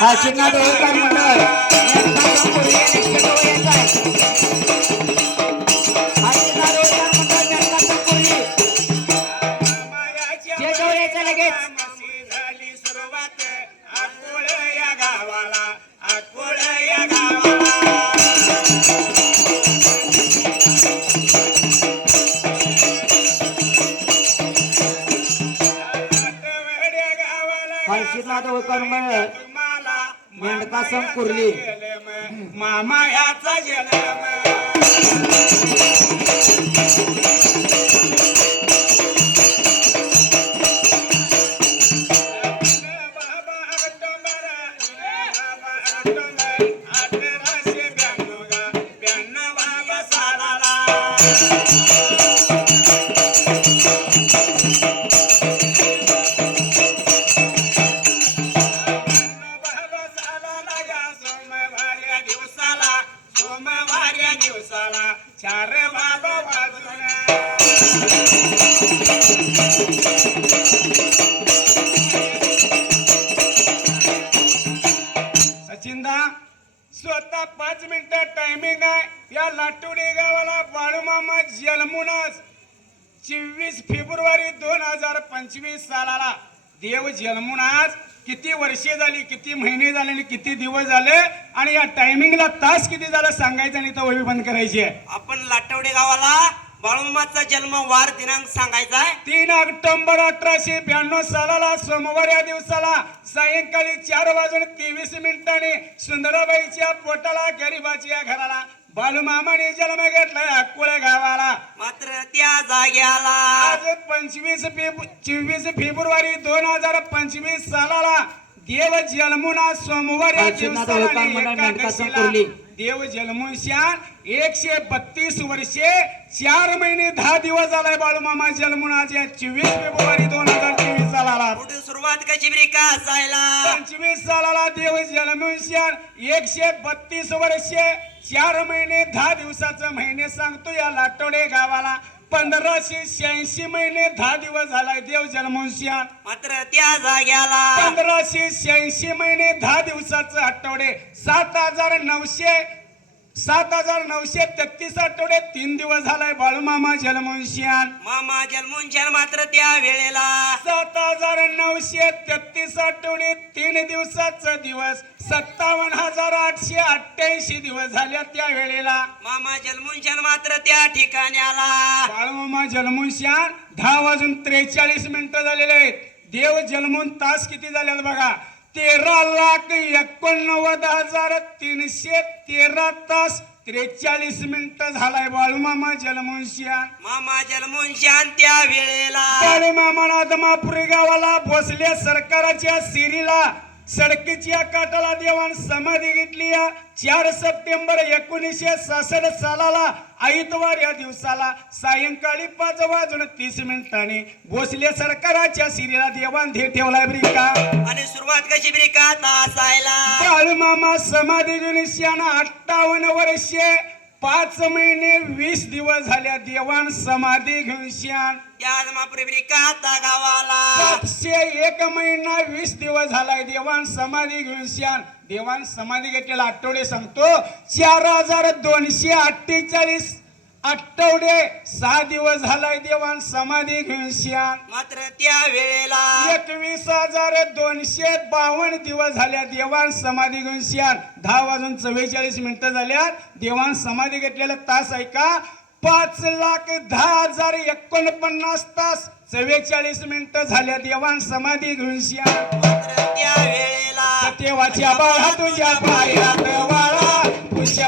हा चिन्ह देवकर मंडळ? हर्षितनाथ होळकर मंडळ तुम्हाला मेंढकासम कुर्ली मामा याचा जन्म चार बाबा वाजून सचिनदा स्वतः पाच मिनिटं टायमिंग आहे. या लाटुडे गावाला बाळूमामा जन्मूनच चोवीस फेब्रुवारी दोन हजार पंचवीस सालाला देव जन्मून आज किती वर्षे झाली किती महिने झाले आणि किती दिवस झाले आणि या टायमिंगला तास किती झाला सांगायचं आणि तो वही बंद करायची आहे? आपण लाटवडे गावाला बाळूमामाचा जन्म वार दिनांक सांगायचा आहे. तीन ऑक्टोबर अठराशे ब्याण्णव सालाला सोमवार या दिवसाला सायंकाळी चार वाजून तेवीस मिनिटांनी सुंदराबाईच्या पोटाला गरीबाच्या घराला बालूमामाने जन्म घेतलाय अकोळे गावाला मात्र त्या जाग्याला आज पंचवीस फेब चोवीस फेब्रुवारी दोन हजार पंचवीस सालाला देव जन्मुना सोमवार या दिवसाला आणि एकादशीला. देव जन्मून शान एकशे बत्तीस वर्षे चार महिने दहा दिवस झालाय बाळूमामा जन्मून आज या चोवीस फेब्रुवारी दोन हजार सालाला. सुरुवात कशी बरी का असायला पंचवीस सालाला देव एकशे बत्तीस वर्षे चार महिने दहा दिवसाचं महिने सांगतो या लाटोडे गावाला. पंधराशे शहाऐंशी महिने दहा दिवस झालाय देव जन्मून शान मात्र त्या जाग्याला. पंधराशे शहाऐंशी महिने दहा दिवसाचे आठवडे. सात हजार नऊशे सात हजार नऊशे तेहतीस आठवडे तीन दिवस झालाय बाळूमामा जन्मवंशियान मामा जन्मोंशन मात्र त्या वेळेला. सात हजार नऊशे तेहतीस आठवडे तीन दिवसाचा दिवस. सत्तावन्न हजार आठशे अठ्ठ्याऐंशी दिवस झाल्या त्या वेळेला. मामा जन्मोंशन मात्र त्या ठिकाण्याला बाळूमामा जन्मवंशियान दहा वाजून त्रेचाळीस मिनिटं झालेले आहेत. देव जन्मून तास किती झाले बघा. तेरा लाख एकोणनव्वद हजार तीनशे तेरा तास त्रेचाळीस मिनिटं झालाय बाळूमामा जन्मवंशियान मामा जन्मोंशन त्या वेळेला. बाळूमामा आदमापुरी गावाला भोसले सरकाराच्या सिरीला सडकीच्या काटाला देवान समाधी घेतली चार सप्टेंबर एकोणीसशे सहासष्ट सालाला आईतवार या दिवसाला सायंकाळी पाच वाजून तीस मिनिटांनी भोसले सरकाराच्या सिरीला देवान धे ठेवलाय बरी का आणि सुरुवात कशी बरी का असायला बाळूमामा समाधी घेऊन शाना अठ्ठावन्न वर्षे. पाच महिने वीस दिवस झाल्या देवान समाधी घेऊन बरी का गावाला. सातशे एक महिना वीस दिवस झालाय देवान समाधी घेऊन श्यान देवान समाधी घेतलेला आठवडे सांगतो. चार हजार दोनशे अठ्ठेचाळीस आठवडे सहा दिवस झालाय देवान समाधी घेऊन श्यान मात्र त्या वेळेला एकवीस हजार दोनशे बावन्न दिवस झाल्या देवान समाधी घेऊन श्यान दहा वाजून चव्वेचाळीस मिनिटं झाल्या देवान समाधी घेतलेला तास ऐका पाच लाख दहा हजार एकोणपन्नास तास. चव्वेचाळीस मिनिटं झाल्या देवान समाधी घेऊन श्यान मात्र त्या वेळेला देवाच्या बाळा तुझ्या पायात वाळा तुझ्या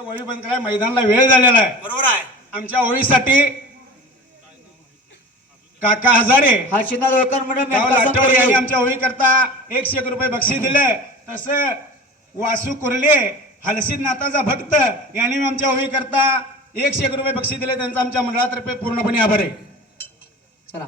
ओळी बंद कराय मैदानाला वेळ झालेला आहे. बरोबर आहे. आमच्या ओळीसाठी काका हजारे. गाव लाटवडे यांनी संपर्क आमच्या होळी करता एकशे एक रुपये बक्षीस दिले. तसं वासू कुर्ले हलसीद नाथाचा भक्त यांनी आमच्या होळी करता एकशे एक रुपये बक्षीस दिले. त्यांचा आमच्या मंडळातर्फे पूर्णपणे आभार आहे. चला.